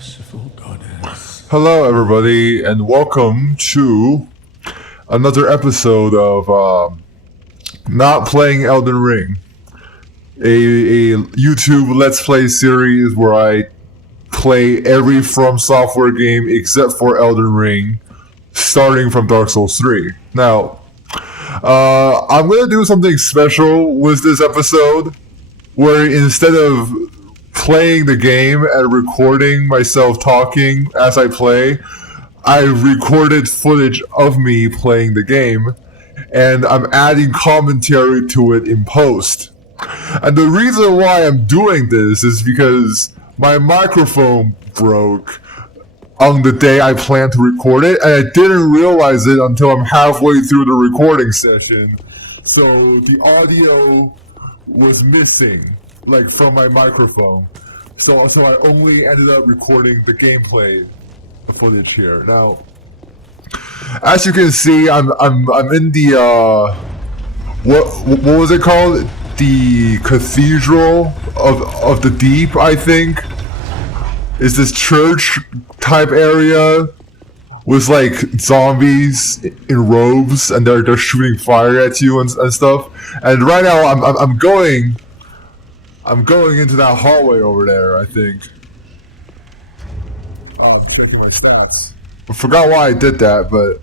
Merciful goddess. Hello, everybody, and welcome to another episode of Not Playing Elden Ring, a YouTube Let's Play series where I play every From Software game except for Elden Ring, starting from Dark Souls 3. Now, I'm going to do something special with this episode, where instead of playing the game and recording myself talking as I play, I recorded footage of me playing the game, and I'm adding commentary to it in post. And the reason why I'm doing this is because my microphone broke on the day I planned to record it, and I didn't realize it until I'm halfway through the recording session. So the audio was missing, like, from my microphone. So I only ended up recording the gameplay footage here. Now, as you can see, I'm in the what was it called? The Cathedral of the Deep, I think. Is this church type area with like zombies in robes, and they're shooting fire at you and stuff. And right now I'm going into that hallway over there, I think. I'm checking my stats. I forgot why I did that, but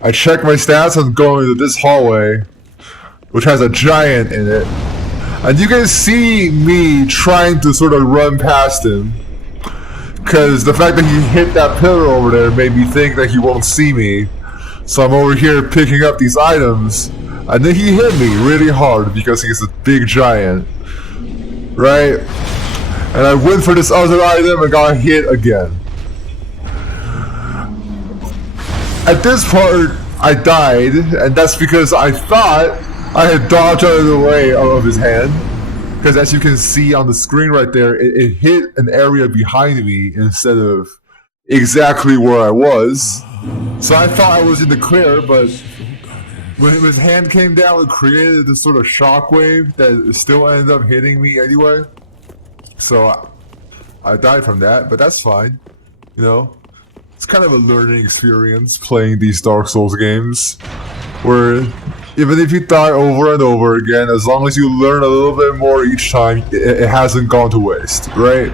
I checked my stats and going to this hallway, which has a giant in it. And you can see me trying to sort of run past him, because the fact that he hit that pillar over there made me think that he won't see me. So I'm over here picking up these items, and then he hit me really hard because he's a big giant. Right? And I went for this other item and got hit again. At this part, I died, and that's because I thought I had dodged out of the way of his hand. Because as you can see on the screen right there, it hit an area behind me instead of exactly where I was. So I thought I was in the clear, but when his hand came down, it created this sort of shockwave that still ended up hitting me anyway. So I died from that, but that's fine. You know, it's kind of a learning experience playing these Dark Souls games, where even if you die over and over again, as long as you learn a little bit more each time, it hasn't gone to waste, right?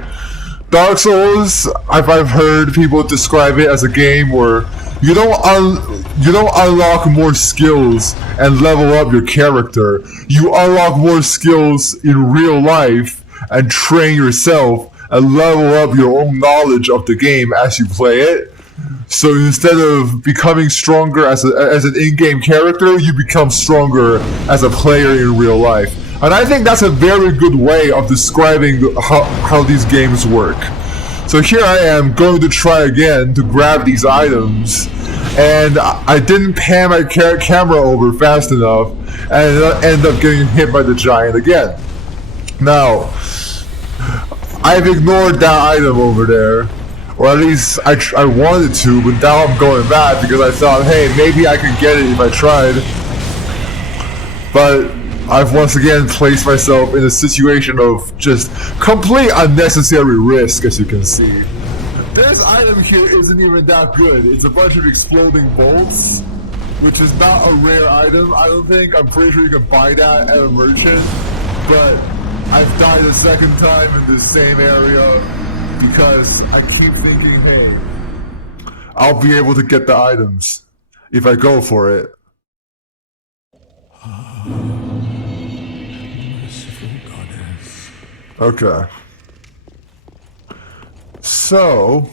Dark Souls, I've heard people describe it as a game where you don't unlock more skills and level up your character. You unlock more skills in real life and train yourself and level up your own knowledge of the game as you play it. So instead of becoming stronger as an in-game character, you become stronger as a player in real life. And I think that's a very good way of describing how these games work. So here I am going to try again to grab these items, and I didn't pan my camera over fast enough, and ended up getting hit by the giant again. Now, I've ignored that item over there, or at least I wanted to, but now I'm going back because I thought, hey, maybe I could get it if I tried. But I've once again placed myself in a situation of just complete unnecessary risk, as you can see. This item here isn't even that good. It's a bunch of exploding bolts, which is not a rare item, I don't think. I'm pretty sure you can buy that at a merchant, but I've died a second time in this same area because I keep thinking, hey, I'll be able to get the items if I go for it. Okay. So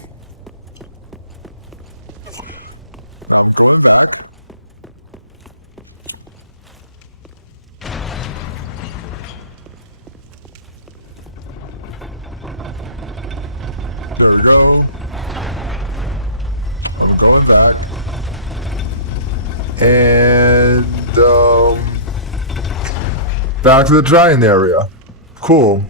there we go. I'm going back. And back to the giant area. Cool.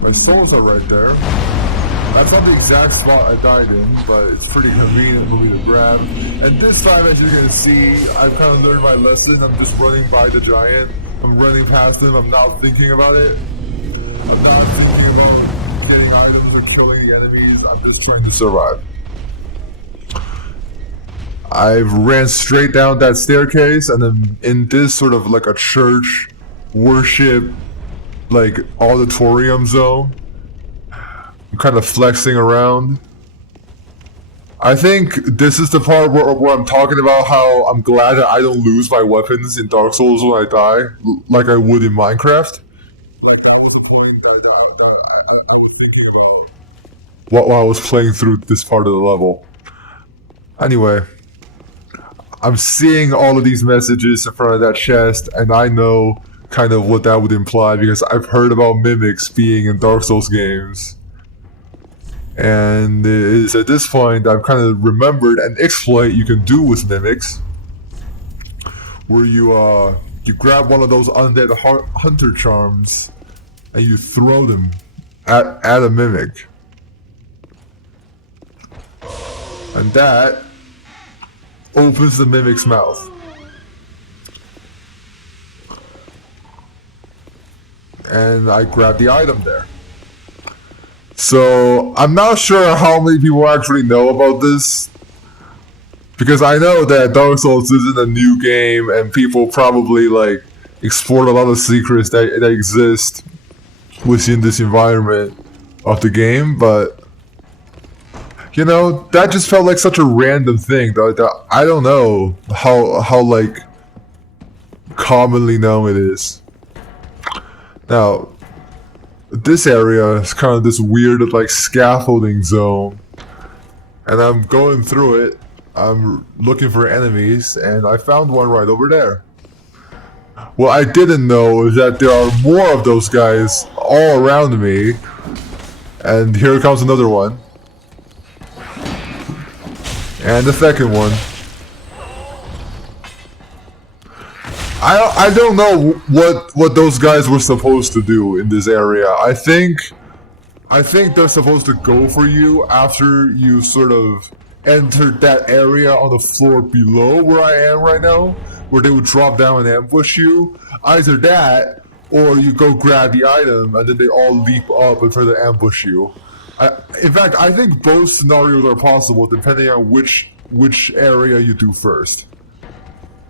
My souls are right there. That's not the exact spot I died in, but it's pretty convenient for me to grab. And this time, as you can see, I've kind of learned my lesson. I'm just running by the giant. I'm running past him. I'm not thinking about it. the enemies. I'm just trying to survive. I ran straight down that staircase, and then in this sort of like a church worship, like auditorium zone, I'm kind of flexing around. I think this is the part where I'm talking about how I'm glad that I don't lose my weapons in Dark Souls when I die, like I would in Minecraft. Like that was the point that I was thinking about while I was playing through this part of the level. Anyway, I'm seeing all of these messages in front of that chest, and I know kind of what that would imply because I've heard about mimics being in Dark Souls games. And it's at this point I've kind of remembered an exploit you can do with mimics, where you grab one of those undead hunter charms and you throw them at a mimic, and that opens the mimic's mouth. And I grab the item there. So I'm not sure how many people actually know about this, because I know that Dark Souls isn't a new game and people probably like explored a lot of secrets that exist within this environment of the game, but you know, that just felt like such a random thing that I don't know how like commonly known it is. Now, this area is kind of this weird like scaffolding zone, and I'm going through it. I'm looking for enemies, and I found one right over there. What I didn't know is that there are more of those guys all around me, and here comes another one, and the second one. I don't know what those guys were supposed to do in this area. I think they're supposed to go for you after you sort of entered that area on the floor below where I am right now, where they would drop down and ambush you. Either that, or you go grab the item and then they all leap up and try to ambush you. In fact, I think both scenarios are possible depending on which area you do first.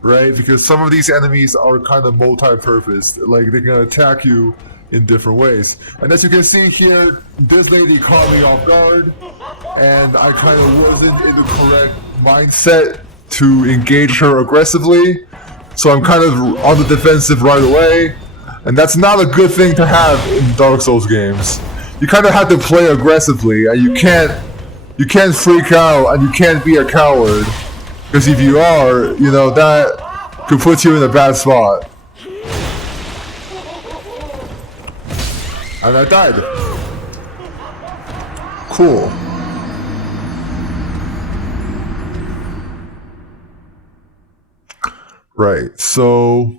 Right? Because some of these enemies are kind of multi-purpose. Like, they can attack you in different ways. And as you can see here, this lady caught me off guard, and I kind of wasn't in the correct mindset to engage her aggressively. So I'm kind of on the defensive right away. And that's not a good thing to have in Dark Souls games. You kind of have to play aggressively, and you can't freak out, and you can't be a coward. Because if you are, you know, that could put you in a bad spot. And I died. Cool. Right, so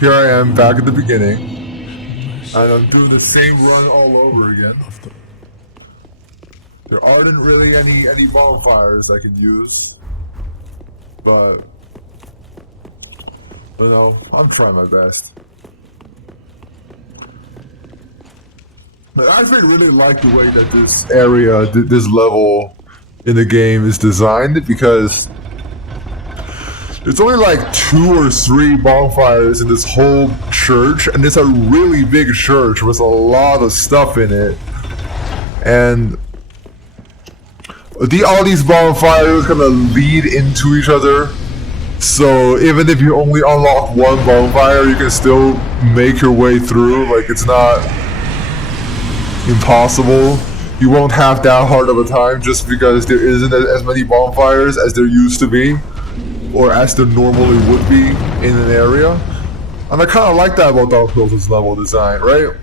here I am back at the beginning, and I'm doing the same run all over again. There aren't really any bonfires I can use, but you know, I'm trying my best. But I actually really like the way that this area, this level in the game is designed, because there's only like 2 or 3 bonfires in this whole church, and it's a really big church with a lot of stuff in it, and all these bonfires kind of lead into each other, so even if you only unlock one bonfire, you can still make your way through. Like, it's not impossible. You won't have that hard of a time just because there isn't as many bonfires as there used to be, or as there normally would be in an area. And I kind of like that about Dark Souls' level design, right?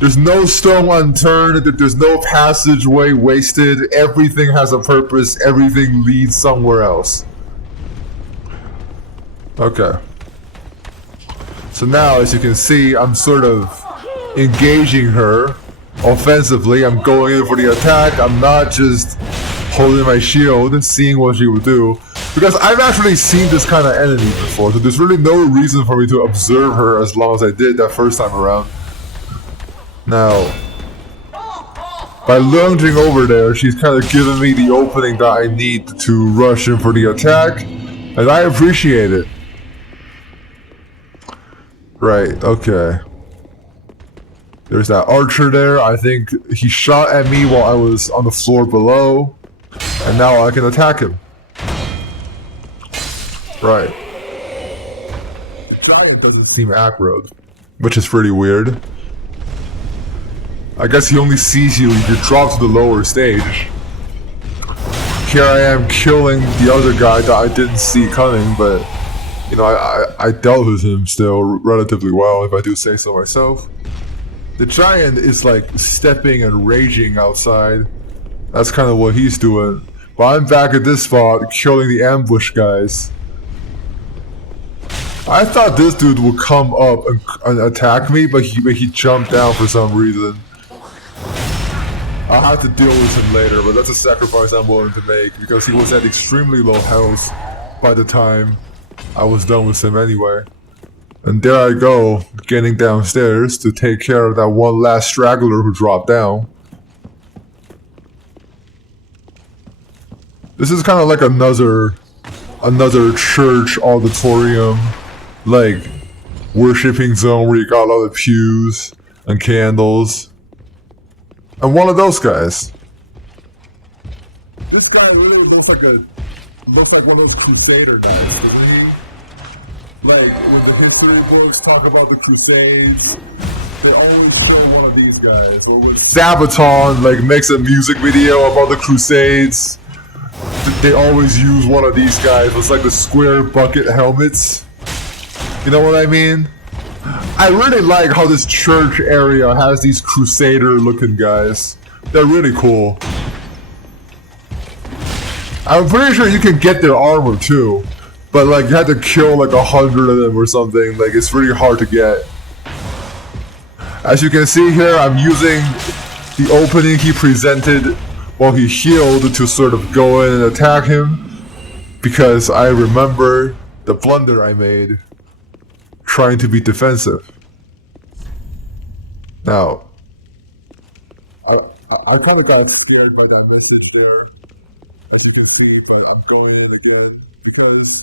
There's no stone unturned, there's no passageway wasted, everything has a purpose, everything leads somewhere else. Okay. So now, as you can see, I'm sort of engaging her offensively. I'm going in for the attack, I'm not just holding my shield, seeing what she would do. Because I've actually seen this kind of enemy before, so there's really no reason for me to observe her as long as I did that first time around. Now, By lunging over there, she's kind of giving me the opening that I need to rush in for the attack, and I appreciate it. Right, okay. There's that archer there. I think he shot at me while I was on the floor below, and now I can attack him. Right. The giant doesn't seem aggroed, which is pretty weird. I guess he only sees you if you drop to the lower stage. Here I am killing the other guy that I didn't see coming, but you know, I dealt with him still relatively well, if I do say so myself. The giant is like stepping and raging outside. That's kind of what he's doing. But I'm back at this spot killing the ambush guys. I thought this dude would come up and attack me, but he jumped down for some reason. I'll have to deal with him later, but that's a sacrifice I'm willing to make because he was at extremely low health by the time I was done with him anyway. And there I go, getting downstairs to take care of that one last straggler who dropped down. This is kind of like another church auditorium, like worshipping zone where you got a lot of pews and candles. I'm one of those guys. This guy literally looks like one of those crusader guys. Like, with the history books talk about the Crusades, they always show one of these guys. Or with Sabaton, like, makes a music video about the Crusades, they always use one of these guys. It's like the square bucket helmets. You know what I mean? I really like how this church area has these crusader-looking guys. They're really cool. I'm pretty sure you can get their armor too, but like you had to kill like 100 of them or something. Like it's really hard to get. As you can see here, I'm using the opening he presented while he healed to sort of go in and attack him, because I remember the blunder I made trying to be defensive. Now, I kind of got scared by that message there, as you can see, but I'm going in again because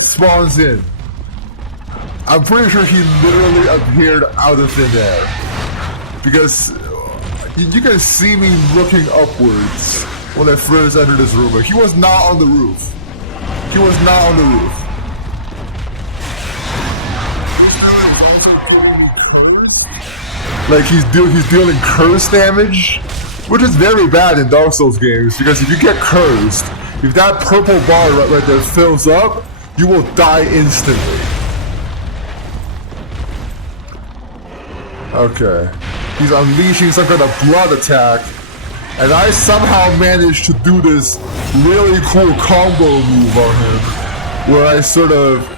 spawns in. I'm pretty sure he literally appeared out of thin air, because you can see me looking upwards when I first entered this room. Like, he was not on the roof. He was not on the roof. Like he's dealing curse damage, which is very bad in Dark Souls games, because if you get cursed, if that purple bar right there fills up, you will die instantly. Okay. He's unleashing some kind of blood attack, and I somehow managed to do this really cool combo move on him, where I sort of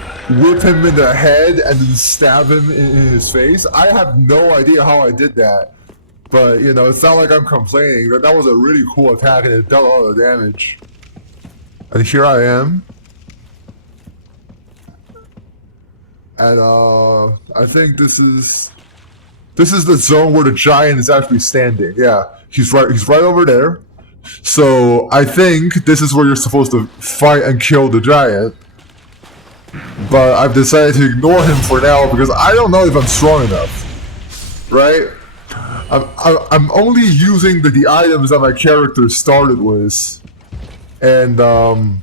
whip him in the head and then stab him in his face. I have no idea how I did that, but you know, it's not like I'm complaining. That was a really cool attack and it dealt a lot of damage. And here I am. And I think this is the zone where the giant is actually standing. Yeah, he's right over there. So I think this is where you're supposed to fight and kill the giant. But I've decided to ignore him for now because I don't know if I'm strong enough. Right? I'm only using the items that my character started with. And I'm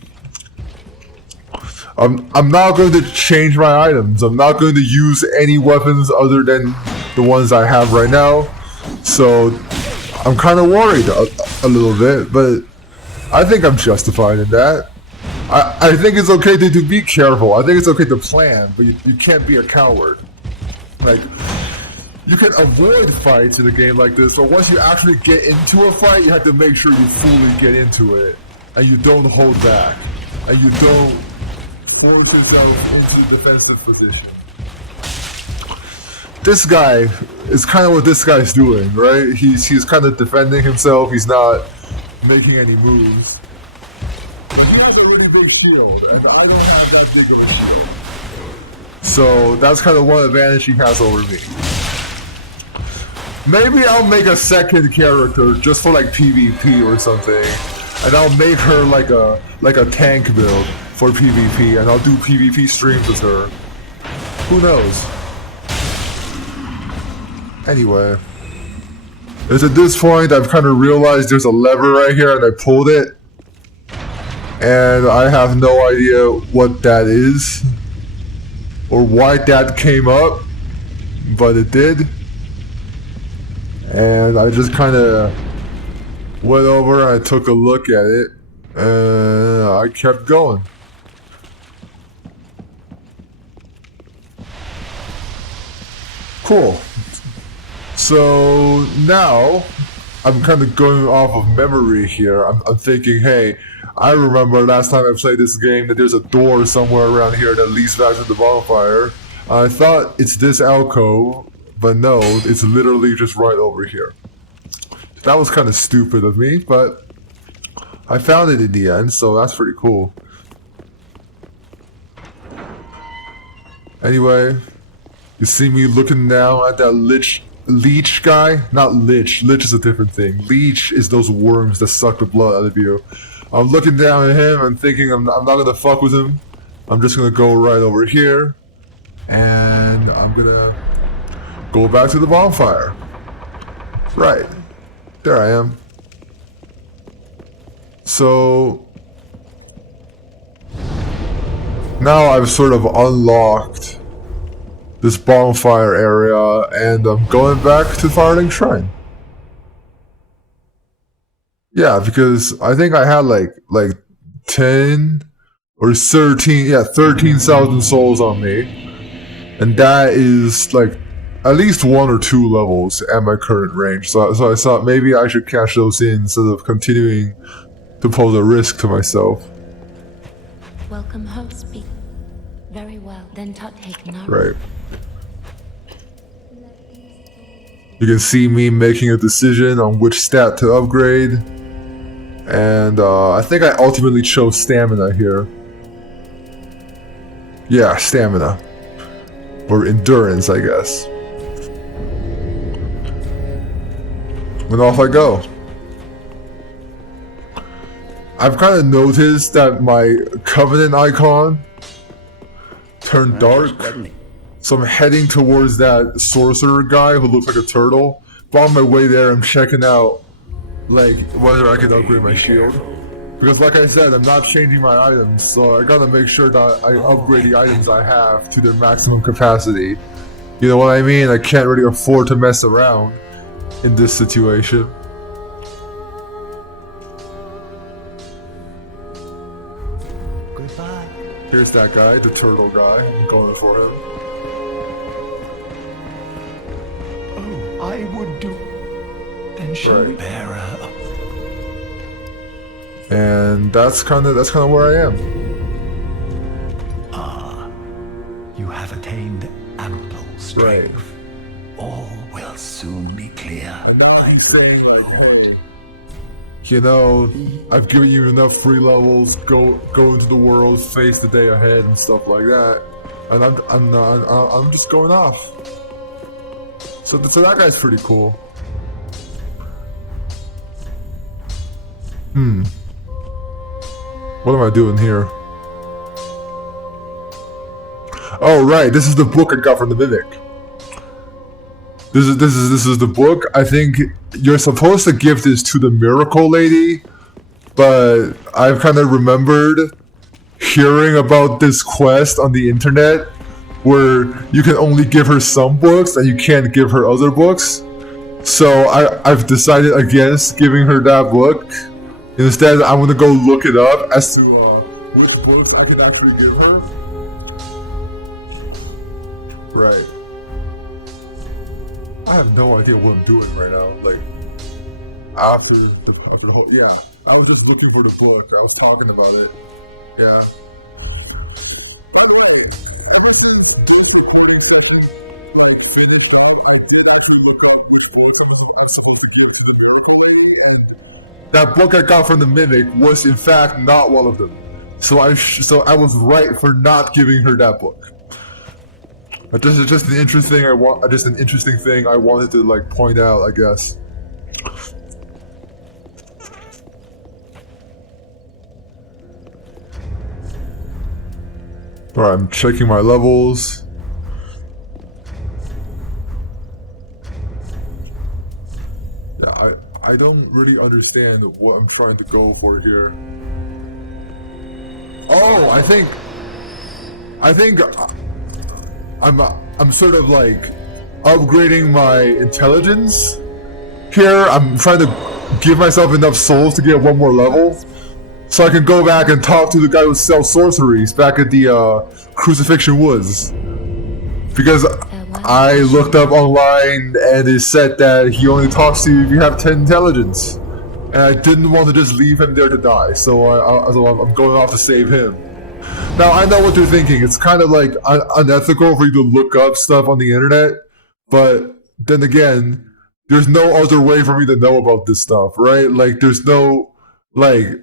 not going to change my items. I'm not going to use any weapons other than the ones I have right now. So I'm kind of worried a little bit, but I think I'm justified in that. I think it's okay to be careful. I think it's okay to plan, but you can't be a coward. Like, you can avoid fights in a game like this, but once you actually get into a fight, you have to make sure you fully get into it, and you don't hold back, and you don't force yourself into defensive position. This guy is kind of what this guy's doing, right? He's kind of defending himself. He's not making any moves. I have a really So that's kind of one advantage she has over me. Maybe I'll make a second character just for like PvP or something, and I'll make her like a tank build for PvP, and I'll do PvP streams with her. Who knows? Anyway, it's at this point I've kind of realized there's a lever right here, and I pulled it, and I have no idea what that is or why that came up, but it did. And I just kind of went over and I took a look at it, and I kept going. Cool. So now I'm kind of going off of memory here. I'm thinking, hey, I remember last time I played this game that there's a door somewhere around here that leads back to the bonfire. I thought it's this alcove, but no, it's literally just right over here. That was kind of stupid of me, but I found it in the end, so that's pretty cool. Anyway, you see me looking now at that leech guy? Not lich. Lich is a different thing. Leech is those worms that suck the blood out of you. I'm looking down at him and thinking I'm not gonna fuck with him. I'm just gonna go right over here, and I'm gonna go back to the bonfire. Right. There I am. So now I've sort of unlocked this bonfire area, and I'm going back to Firelink Shrine. Yeah, because I think I had like 10 or 13, yeah, 13,000 souls on me. And that is like at least 1 or 2 levels at my current range. So I thought maybe I should cash those in instead of continuing to pose a risk to myself. Welcome home, speak. Very well. Then take now. Right. You can see me making a decision on which stat to upgrade. And I think I ultimately chose stamina here. Yeah, stamina. Or endurance, I guess. And off I go. I've kind of noticed that my Covenant icon turned dark. So I'm heading towards that sorcerer guy who looks like a turtle. But on my way there, I'm checking out like whether I can upgrade my shield. Because like I said, I'm not changing my items, so I gotta make sure that I upgrade the items I have to their maximum capacity. You know what I mean? I can't really afford to mess around in this situation. Goodbye. Here's that guy, the turtle guy. I'm going for him. Oh, I would do. Then shall we bear up? And that's kind of where I am. Ah, you have attained ample strength. Right. All will soon be clear, my good lord. You know, I've given you enough free levels. Go into the world, face the day ahead, and stuff like that. And I'm just going off. So that guy's pretty cool. What am I doing here? Oh right, this is the book I got from the Mimic. This is the book. I think you're supposed to give this to the Miracle Lady, but I've kind of remembered hearing about this quest on the internet where you can only give her some books and you can't give her other books. So I've decided against giving her that book. Instead, I'm gonna go look it up as to which books I can actually give her. Right. I have no idea what I'm doing right now. Like, after the whole, yeah, I was just looking for the book. I was talking about it. Yeah. That book I got from the Mimic was in fact not one of them. So I was right for not giving her that book. But this is just an interesting thing I wanted to like point out, I guess. Alright, I'm checking my levels. Yeah, I don't really understand what I'm trying to go for here. Oh, I think I'm sort of like upgrading my intelligence here. I'm trying to give myself enough souls to get one more level, so I can go back and talk to the guy who sells sorceries back at the Crucifixion Woods. Because I looked up online and it said that he only talks to you if you have 10 intelligence. And I didn't want to just leave him there to die, so I'm going off to save him. Now, I know what you're thinking. It's kind of like unethical for you to look up stuff on the internet, but then again, there's no other way for me to know about this stuff, right? Like, there's no, like,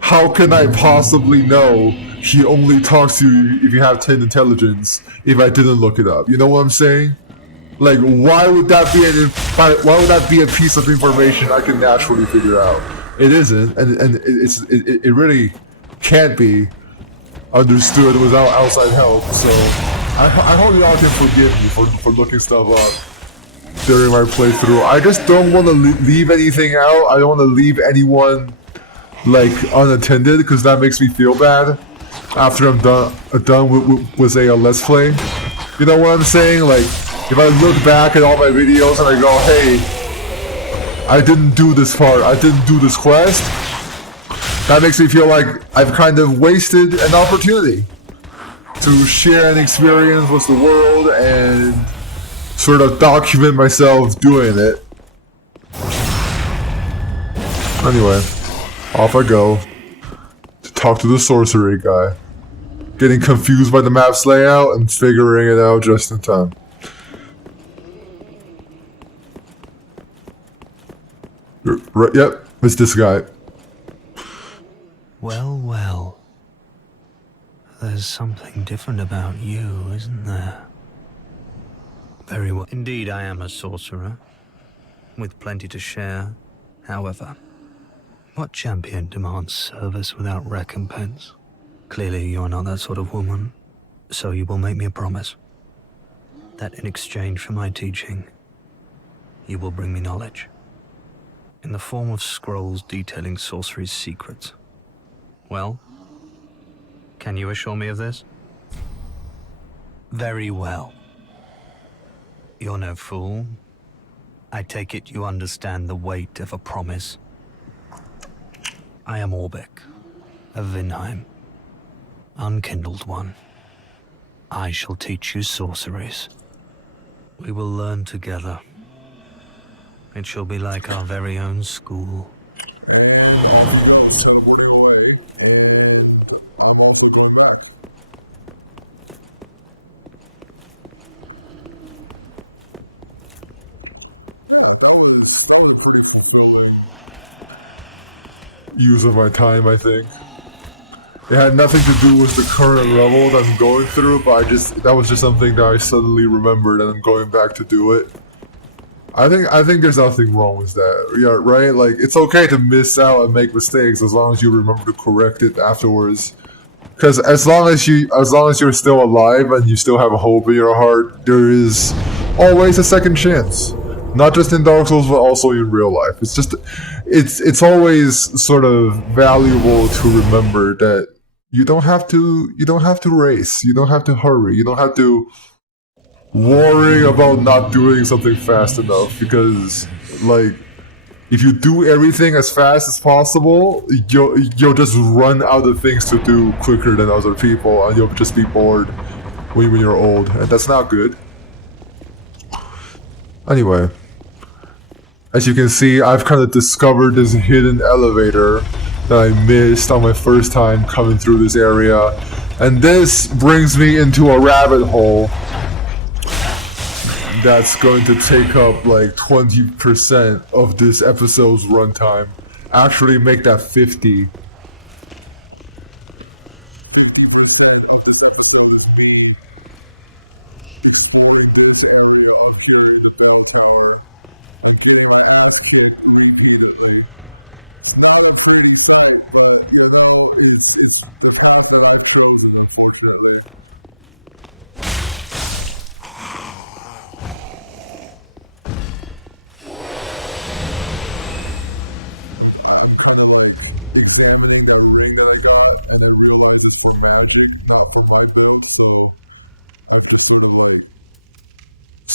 how can I possibly know he only talks to you if you have 10 intelligence if I didn't look it up? You know what I'm saying? Like, why would that be a piece of information I can naturally figure out? It isn't, and it really can't be understood without outside help. So I hope y'all can forgive me for looking stuff up during my playthrough. I just don't want to leave anything out. I don't want to leave anyone like unattended, because that makes me feel bad after I'm done with a let's play. You know what I'm saying? Like, if I look back at all my videos and I go, hey, I didn't do this part, I didn't do this quest, that makes me feel like I've kind of wasted an opportunity to share an experience with the world and sort of document myself doing it. Anyway, off I go to talk to the sorcery guy, getting confused by the map's layout and figuring it out just in time. Right, yep, it's this guy. Well, well. There's something different about you, isn't there? Very well. Indeed, I am a sorcerer, with plenty to share. However, what champion demands service without recompense? Clearly, you're not that sort of woman, so you will make me a promise that in exchange for my teaching, you will bring me knowledge in the form of scrolls detailing sorcery's secrets. Well, can you assure me of this? Very well. You're no fool. I take it you understand the weight of a promise. I am Orbeck, of Vinheim, unkindled one. I shall teach you sorceries. We will learn together. It shall be like our very own school. Use of my time, I think. It had nothing to do with the current level that I'm going through, but that was just something that I suddenly remembered and I'm going back to do it. I think there's nothing wrong with that. Yeah, right? Like, it's okay to miss out and make mistakes as long as you remember to correct it afterwards. Because as long as you're still alive and you still have a hope in your heart, there is always a second chance. Not just in Dark Souls, but also in real life. It's always sort of valuable to remember that you don't have to race, you don't have to hurry, you don't have to worry about not doing something fast enough, because like, if you do everything as fast as possible, you'll just run out of things to do quicker than other people, and you'll just be bored when you're old, and that's not good. Anyway, as you can see, I've kind of discovered this hidden elevator that I missed on my first time coming through this area, and this brings me into a rabbit hole that's going to take up like 20% of this episode's runtime. Actually make that 50.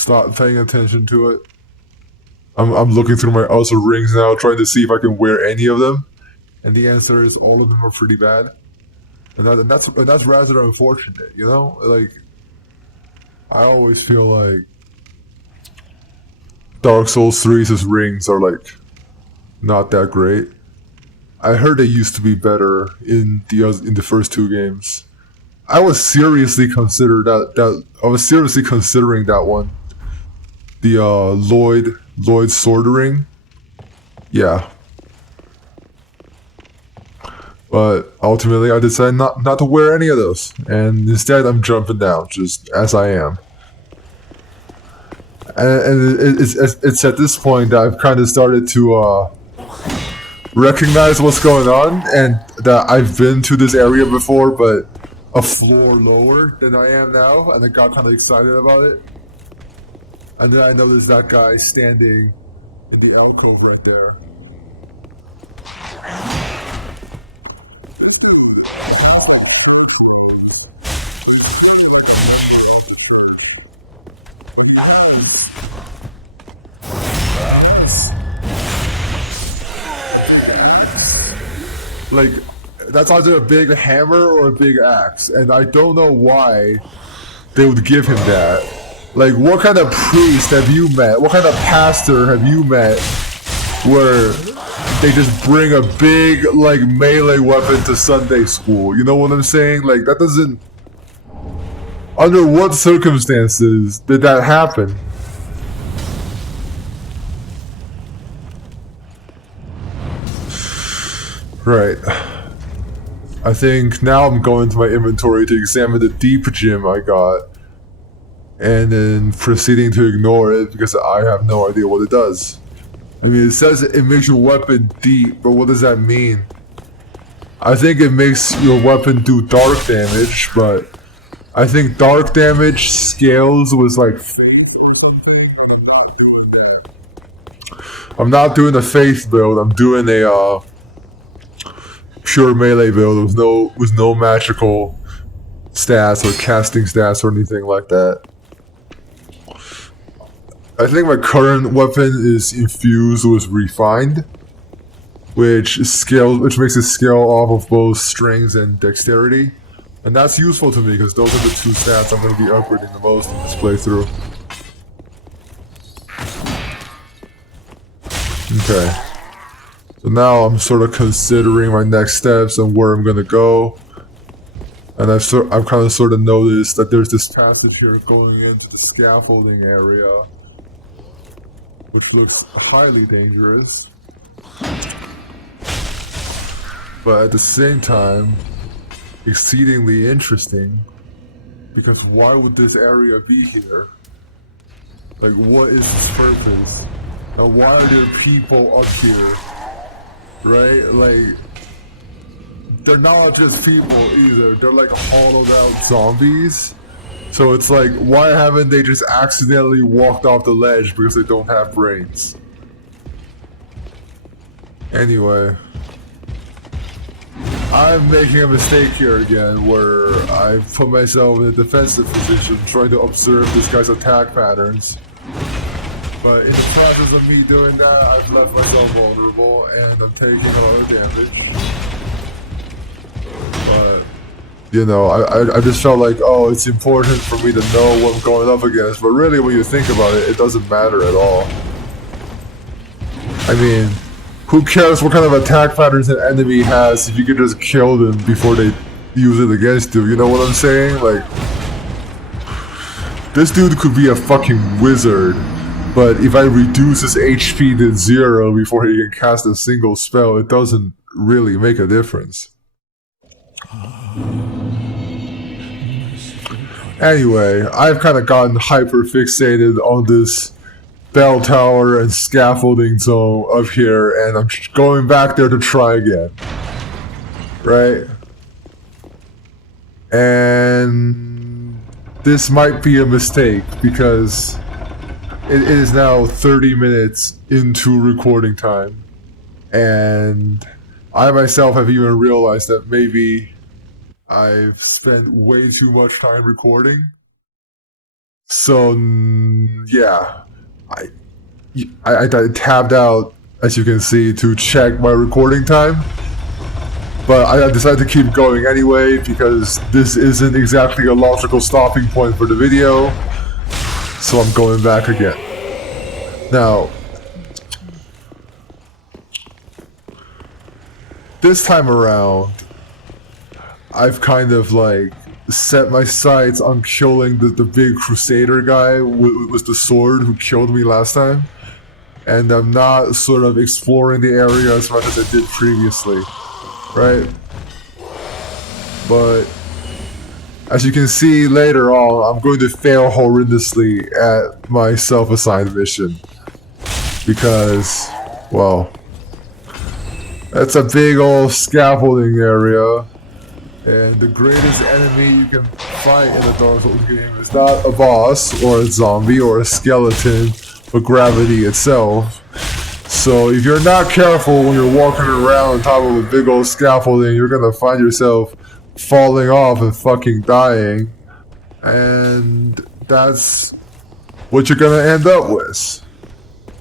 stop paying attention to it. I'm looking through my other rings now, trying to see if I can wear any of them, and the answer is all of them are pretty bad, and that's rather unfortunate. You know, like I always feel like Dark Souls 3's rings are like not that great. I heard they used to be better in the first two games. I was seriously considering that one. The Lloyd sword ring. Yeah. But ultimately I decided not to wear any of those. And instead I'm jumping down, just as I am. And it's at this point that I've kind of started to recognize what's going on, and that I've been to this area before, but a floor lower than I am now, and I got kind of excited about it. And then I noticed that guy standing in the alcove right there. Like, that's either a big hammer or a big axe, and I don't know why they would give him that. Like, what kind of priest have you met? What kind of pastor have you met where they just bring a big, like, melee weapon to Sunday school? You know what I'm saying? Like, that doesn't... Under what circumstances did that happen? Right. I think now I'm going to my inventory to examine the deep gem I got, and then proceeding to ignore it because I have no idea what it does. I mean, it says it makes your weapon deep, but what does that mean? I think it makes your weapon do dark damage, but I think dark damage scales with like... I'm not doing a faith build, I'm doing a pure melee build with no magical stats or casting stats or anything like that. I think my current weapon is infused with refined, which makes it scale off of both strength and dexterity, and that's useful to me because those are the two stats I'm going to be upgrading the most in this playthrough. Okay. So now I'm sort of considering my next steps and where I'm gonna go, and I've kind of sort of noticed that there's this passage here going into the scaffolding area, which looks highly dangerous, but at the same time, exceedingly interesting. Because why would this area be here? Like, what is its purpose? And why are there people up here? Right? Like, they're not just people either. They're like hollowed out zombies. So it's like, why haven't they just accidentally walked off the ledge because they don't have brains? Anyway. I'm making a mistake here again where I put myself in a defensive position trying to observe this guy's attack patterns. But in the process of me doing that, I've left myself vulnerable, and I'm taking a lot of damage. But, you know, I just felt like, oh, it's important for me to know what I'm going up against. But really, when you think about it, it doesn't matter at all. I mean, who cares what kind of attack patterns an enemy has if you can just kill them before they use it against you? You know what I'm saying? Like, this dude could be a fucking wizard. But if I reduce his HP to 0 before he can cast a single spell, it doesn't really make a difference. Anyway, I've kind of gotten hyper fixated on this bell tower and scaffolding zone up here, and I'm going back there to try again. Right? And this might be a mistake because it is now 30 minutes into recording time, and I myself have even realized that maybe I've spent way too much time recording. So yeah, I tabbed out, as you can see, to check my recording time. But I decided to keep going anyway because this isn't exactly a logical stopping point for the video. So I'm going back again. Now, this time around, I've kind of like set my sights on killing the big crusader guy with the sword who killed me last time. And I'm not sort of exploring the area as much as I did previously, right? But as you can see later on, I'm going to fail horrendously at my self-assigned mission. Because, well, that's a big old scaffolding area. And the greatest enemy you can fight in a Dark Souls game is not a boss, or a zombie, or a skeleton, but gravity itself. So if you're not careful when you're walking around on top of a big old scaffolding, you're gonna find yourself falling off and fucking dying. And that's what you're gonna end up with.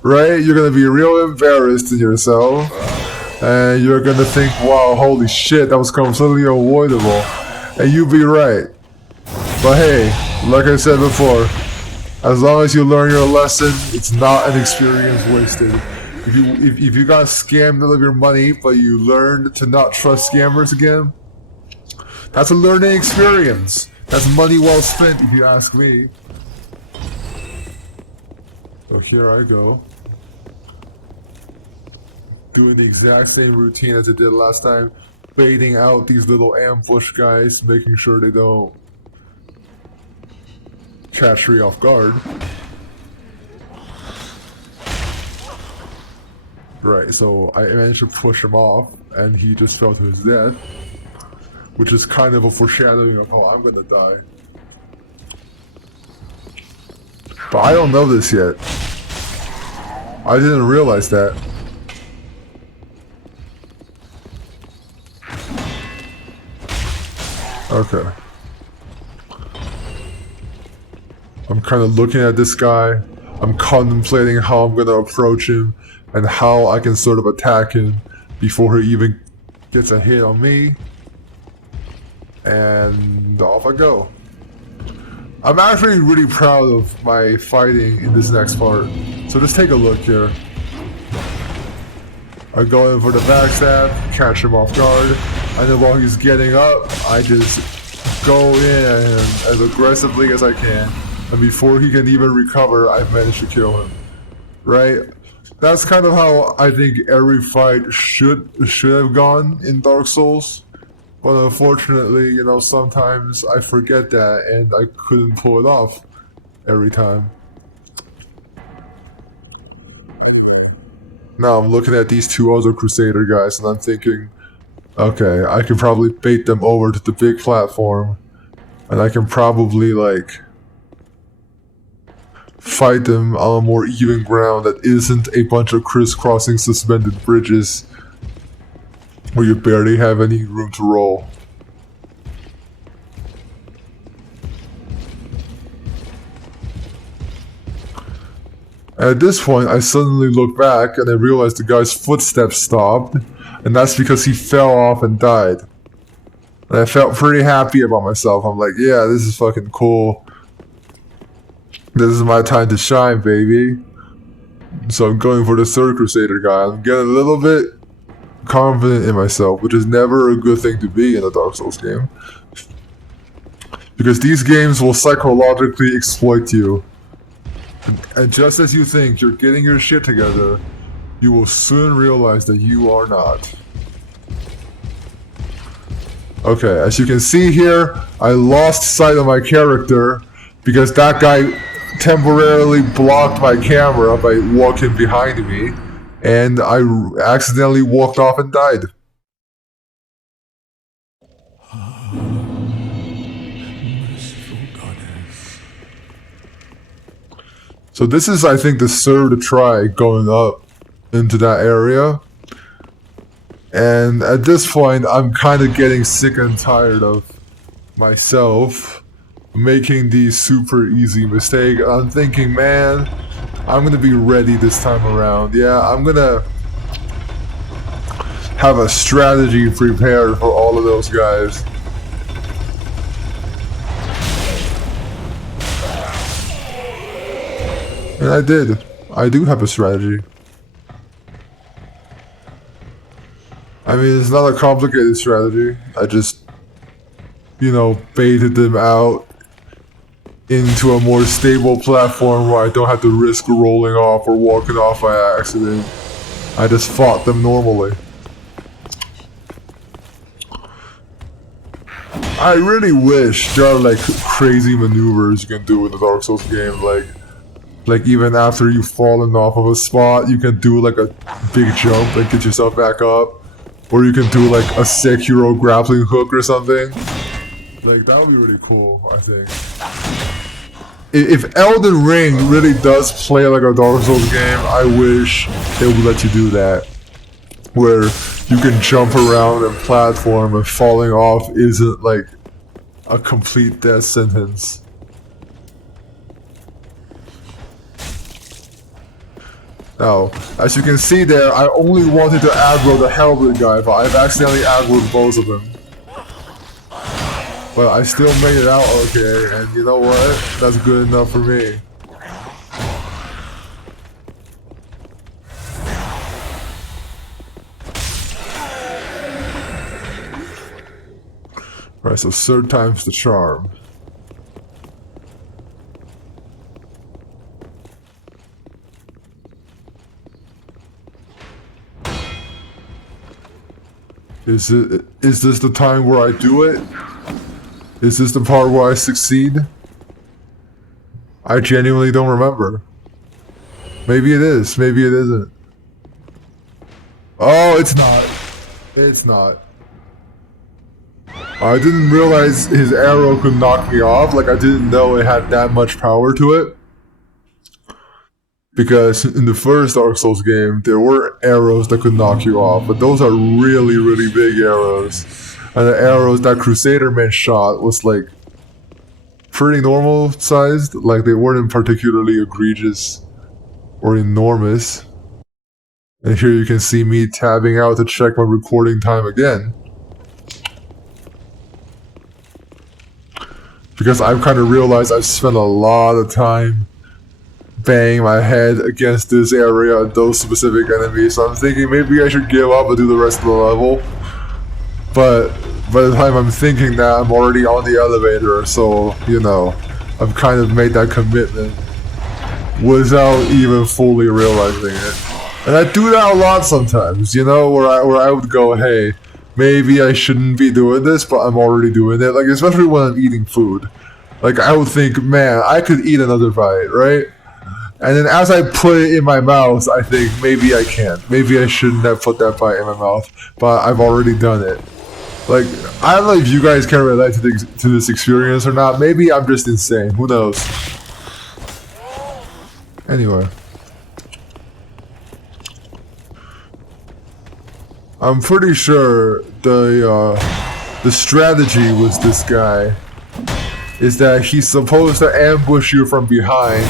Right? You're gonna be real embarrassed in yourself. And you're gonna think, wow, holy shit, that was completely avoidable. And you'd be right. But hey, like I said before, as long as you learn your lesson, it's not an experience wasted. If you got scammed out of your money, but you learned to not trust scammers again, that's a learning experience. That's money well spent, if you ask me. So here I go. Doing the exact same routine as I did last time. Baiting out these little ambush guys, making sure they don't catch me off guard. Right, so I managed to push him off, and he just fell to his death. Which is kind of a foreshadowing of how I'm gonna die. But I don't know this yet. I didn't realize that. Okay. I'm kind of looking at this guy. I'm contemplating how I'm gonna approach him and how I can sort of attack him before he even gets a hit on me. And off I go. I'm actually really proud of my fighting in this next part. So just take a look here. I go in for the backstab, catch him off guard, and then while he's getting up, I just go in as aggressively as I can. And before he can even recover, I've managed to kill him. Right? That's kind of how I think every fight should have gone in Dark Souls. But unfortunately, you know, sometimes I forget that and I couldn't pull it off every time. Now I'm looking at these two other Crusader guys and I'm thinking, okay, I can probably bait them over to the big platform and I can probably, like, fight them on a more even ground that isn't a bunch of crisscrossing suspended bridges where you barely have any room to roll. At this point, I suddenly look back and I realize the guy's footsteps stopped, and that's because he fell off and died. And I felt pretty happy about myself. I'm like, yeah, this is fucking cool. This is my time to shine, baby. So I'm going for the third Crusader guy. I'm getting a little bit confident in myself, which is never a good thing to be in a Dark Souls game. Because these games will psychologically exploit you. And just as you think you're getting your shit together, you will soon realize that you are not. Okay, as you can see here, I lost sight of my character because that guy temporarily blocked my camera by walking behind me, and I accidentally walked off and died. So this is, I think, the third try going up into that area. And at this point, I'm kind of getting sick and tired of myself making the super easy mistake. I'm thinking, man, I'm gonna be ready this time around. Yeah, I'm gonna have a strategy prepared for all of those guys. And I did. I do have a strategy. I mean, it's not a complicated strategy. I just, you know, baited them out into a more stable platform where I don't have to risk rolling off or walking off by accident. I just fought them normally. I really wish there are like crazy maneuvers you can do in the Dark Souls game, like even after you've fallen off of a spot, you can do like a big jump and get yourself back up. Or you can do like a Sekiro grappling hook or something. Like, that would be really cool, I think. If Elden Ring really does play like a Dark Souls game, I wish they would let you do that. Where you can jump around and platform and falling off isn't like a complete death sentence. Now, as you can see there, I only wanted to aggro the halberd guy, but I've accidentally aggroed both of them. But I still made it out okay, and you know what? That's good enough for me. Right, so third time's the charm. Is this the time where I do it? Is this the part where I succeed? I genuinely don't remember. Maybe it is, maybe it isn't. Oh, it's not. It's not. I didn't realize his arrow could knock me off, like I didn't know it had that much power to it. Because in the first Dark Souls game, there were arrows that could knock you off, but those are really, really big arrows. And the arrows that Crusader Man shot was like pretty normal sized, like they weren't particularly egregious or enormous. And here you can see me tabbing out to check my recording time again. Because I've kind of realized I've spent a lot of time banging my head against this area and those specific enemies, so I'm thinking maybe I should give up and do the rest of the level. But by the time I'm thinking that, I'm already on the elevator, so, you know, I've kind of made that commitment without even fully realizing it. And I do that a lot sometimes, you know, where I would go, hey, maybe I shouldn't be doing this, but I'm already doing it. Like, especially when I'm eating food. Like, I would think, man, I could eat another bite, right? And then as I put it in my mouth, I think, maybe I can't. Maybe I shouldn't have put that bite in my mouth, but I've already done it. Like, I don't know if you guys can relate to this experience or not. Maybe I'm just insane. Who knows? Anyway. I'm pretty sure the strategy was this guy. Is that he's supposed to ambush you from behind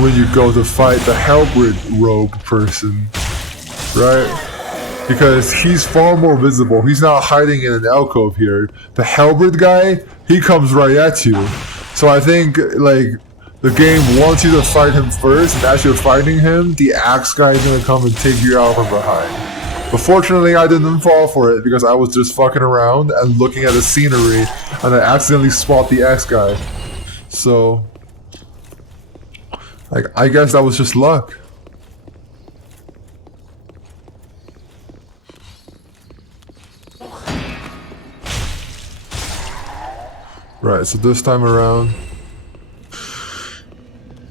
when you go to fight the halberd robe person, right? Because he's far more visible. He's not hiding in an alcove here. The halberd guy, he comes right at you. So I think, like, the game wants you to fight him first, and as you're fighting him, the axe guy is gonna come and take you out from behind. But fortunately, I didn't fall for it because I was just fucking around and looking at the scenery, and I accidentally spot the axe guy. So, like, I guess that was just luck. Right, so this time around,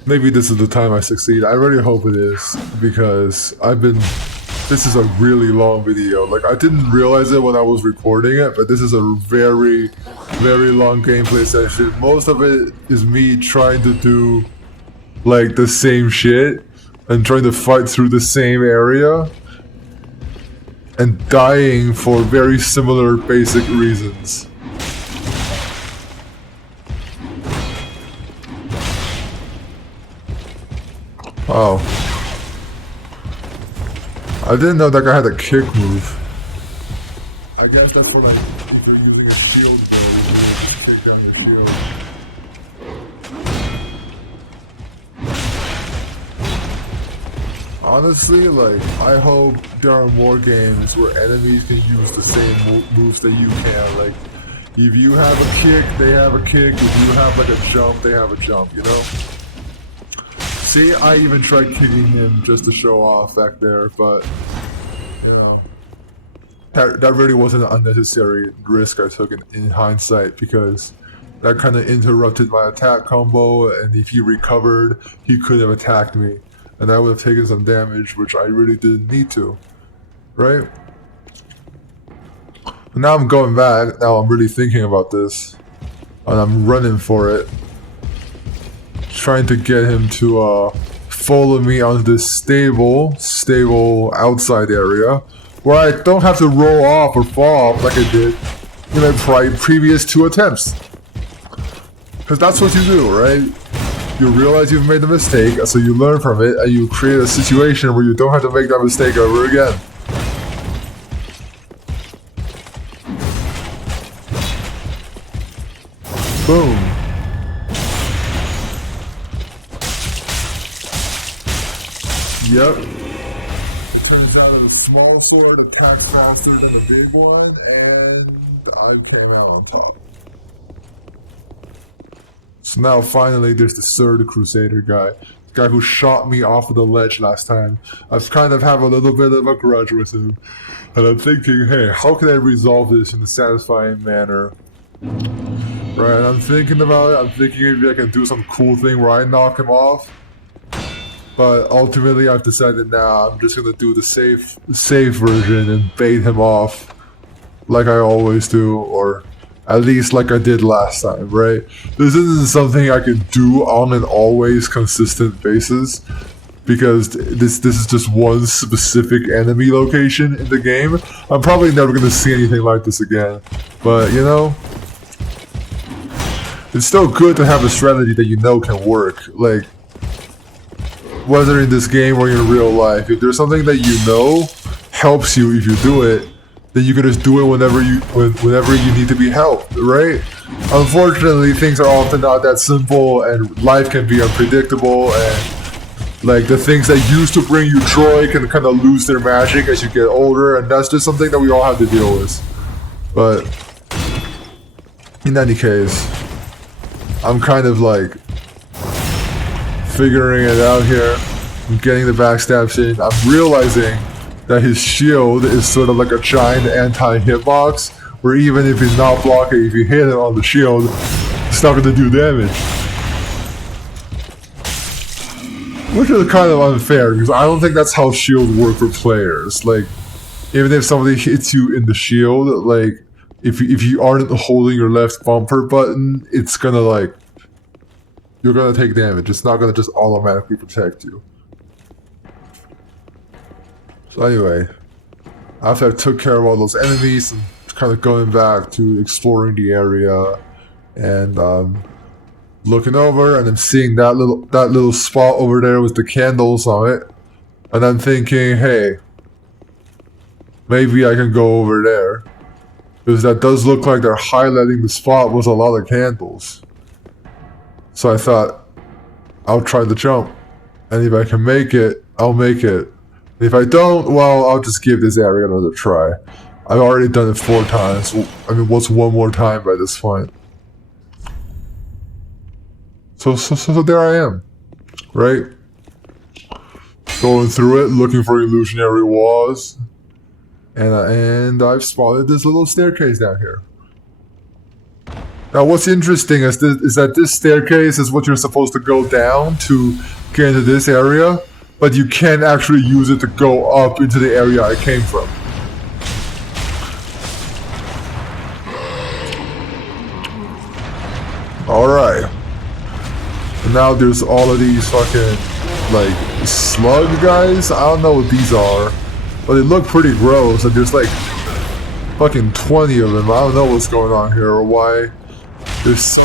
maybe this is the time I succeed. I really hope it is, because this is a really long video. Like, I didn't realize it when I was recording it, but this is a very, very long gameplay session. Most of it is me trying to do, like, the same shit and trying to fight through the same area and dying for very similar basic reasons. Oh. I didn't know that guy had a kick move. I guess that's what people using the shield to take down the shield. Honestly, like, I hope there are more games where enemies can use the same moves that you can. Like, if you have a kick, they have a kick. If you have like a jump, they have a jump, you know? See, I even tried kicking him just to show off back there, but, you know. That really wasn't an unnecessary risk I took in hindsight, because that kind of interrupted my attack combo, and if he recovered, he could have attacked me. And I would have taken some damage, which I really didn't need to. Right? But now I'm going back, now I'm really thinking about this. And I'm running for it. Trying to get him to follow me on this stable outside area, where I don't have to roll off or fall off like I did in my previous 2 attempts. Because that's what you do, right? You realize you've made a mistake, so you learn from it, and you create a situation where you don't have to make that mistake over again. Boom. Yep. Turns out a small sword attacked faster than a big one, and I came out on top. So now finally there's the third Crusader guy. The guy who shot me off of the ledge last time. I've kind of have a little bit of a grudge with him. And I'm thinking, hey, how can I resolve this in a satisfying manner? Right, and I'm thinking about it. I'm thinking maybe I can do some cool thing where I knock him off. But ultimately I've decided now I'm just gonna do the safe version and bait him off. Like I always do, or at least like I did last time, right? This isn't something I can do on an always consistent basis, because this is just one specific enemy location in the game. I'm probably never gonna see anything like this again, but you know, it's still good to have a strategy that you know can work. Like, whether in this game or in real life, if there's something that you know helps you if you do it, then you can just do it whenever you need to be helped, right? Unfortunately, things are often not that simple, and life can be unpredictable, and like the things that used to bring you joy can kind of lose their magic as you get older, and that's just something that we all have to deal with. But in any case, I'm kind of like figuring it out here. I'm getting the backstabs in. I'm realizing that his shield is sort of like a giant anti-hitbox, where even if he's not blocking, if you hit him on the shield, it's not going to do damage. Which is kind of unfair, because I don't think that's how shields work for players. Like, even if somebody hits you in the shield, like, if you aren't holding your left bumper button, it's gonna like, you're gonna take damage. It's not gonna just automatically protect you. So anyway, after I took care of all those enemies, I'm kind of going back to exploring the area, and looking over, and I'm seeing that little spot over there with the candles on it, and I'm thinking, hey, maybe I can go over there, because that does look like they're highlighting the spot with a lot of candles. So I thought, I'll try the jump, and if I can make it, I'll make it. If I don't, well, I'll just give this area another try. I've already done it 4 times. I mean, what's one more time by this point? So there I am, right? Going through it, looking for illusionary walls, and I've spotted this little staircase down here. Now, what's interesting is that this staircase is what you're supposed to go down to get into this area, but you can't actually use it to go up into the area I came from. Alright. And now there's all of these fucking, like, slug guys? I don't know what these are, but they look pretty gross, and there's like fucking 20 of them. I don't know what's going on here, or why there's...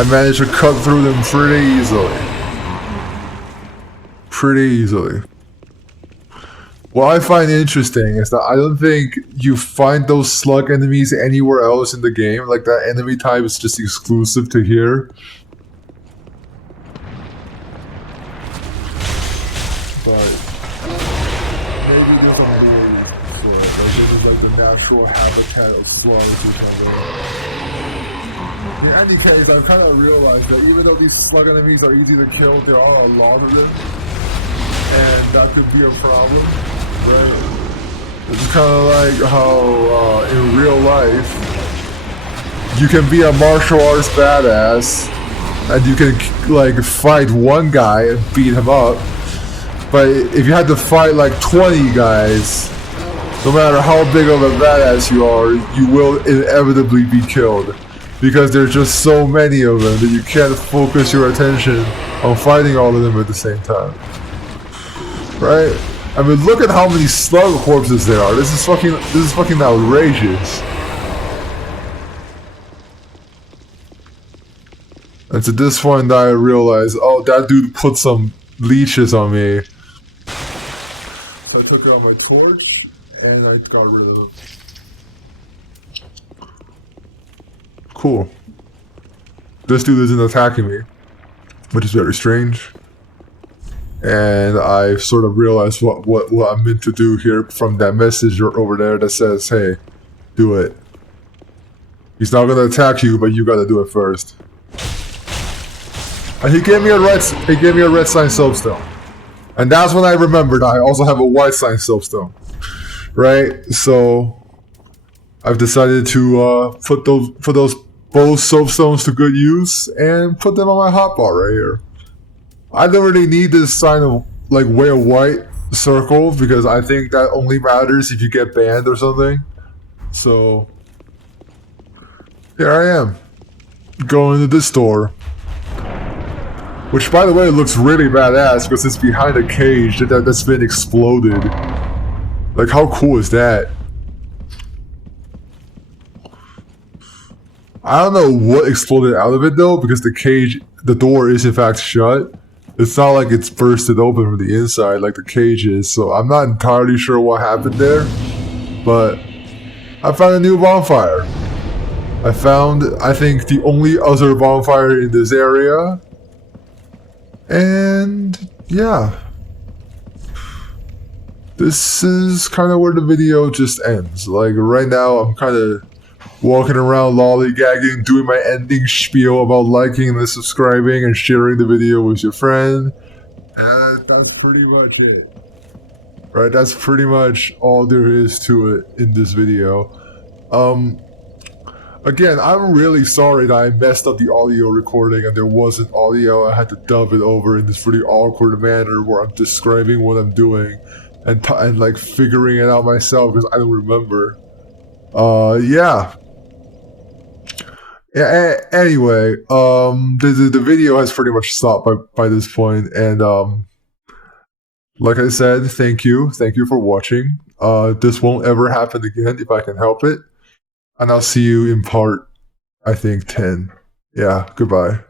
I managed to cut through them pretty easily. Pretty easily. What I find interesting is that I don't think you find those slug enemies anywhere else in the game. Like, that enemy type is just exclusive to here. But maybe there's a way for it. Or maybe like the natural habitat of slugs or something. In any case, I've kind of realized that even though these slug enemies are easy to kill, there are a lot of them. And that could be a problem, right? It's kind of like how in real life, you can be a martial arts badass, and you can like fight one guy and beat him up. But if you had to fight like 20 guys, no matter how big of a badass you are, you will inevitably be killed. Because there's just so many of them that you can't focus your attention on fighting all of them at the same time. Right? I mean, look at how many slug corpses there are. This is fucking outrageous. And to this point I realized, oh, that dude put some leeches on me. So I took out my torch and I got rid of them. Cool. This dude isn't attacking me, which is very strange. And I sort of realized what I'm meant to do here from that message over there that says, hey, do it. He's not gonna attack you, but you gotta do it first. And he gave me a red sign soapstone. And that's when I remembered I also have a white sign soapstone. Right? So I've decided to put those both soapstones to good use and put them on my hotbar right here. I don't really need this sign of like way of white circle because I think that only matters if you get banned or something. So here I am, going to this store, which by the way looks really badass because it's behind a cage that's been exploded. Like, how cool is that? I don't know what exploded out of it though, because the door is in fact shut. It's not like it's bursted open from the inside like the cage is, so I'm not entirely sure what happened there. But I found a new bonfire. I found, I think, the only other bonfire in this area. And yeah. This is kind of where the video just ends. Like, right now I'm kind of walking around lollygagging, doing my ending spiel about liking and subscribing and sharing the video with your friend. And that's pretty much it. Right, that's pretty much all there is to it in this video. Again, I'm really sorry that I messed up the audio recording and there wasn't audio. I had to dub it over in this really awkward manner where I'm describing what I'm doing and like figuring it out myself because I don't remember. Yeah. Anyway, the video has pretty much stopped by this point, and like I said, thank you for watching. This won't ever happen again if I can help it, and I'll see you in part, I think, 10. Yeah, goodbye.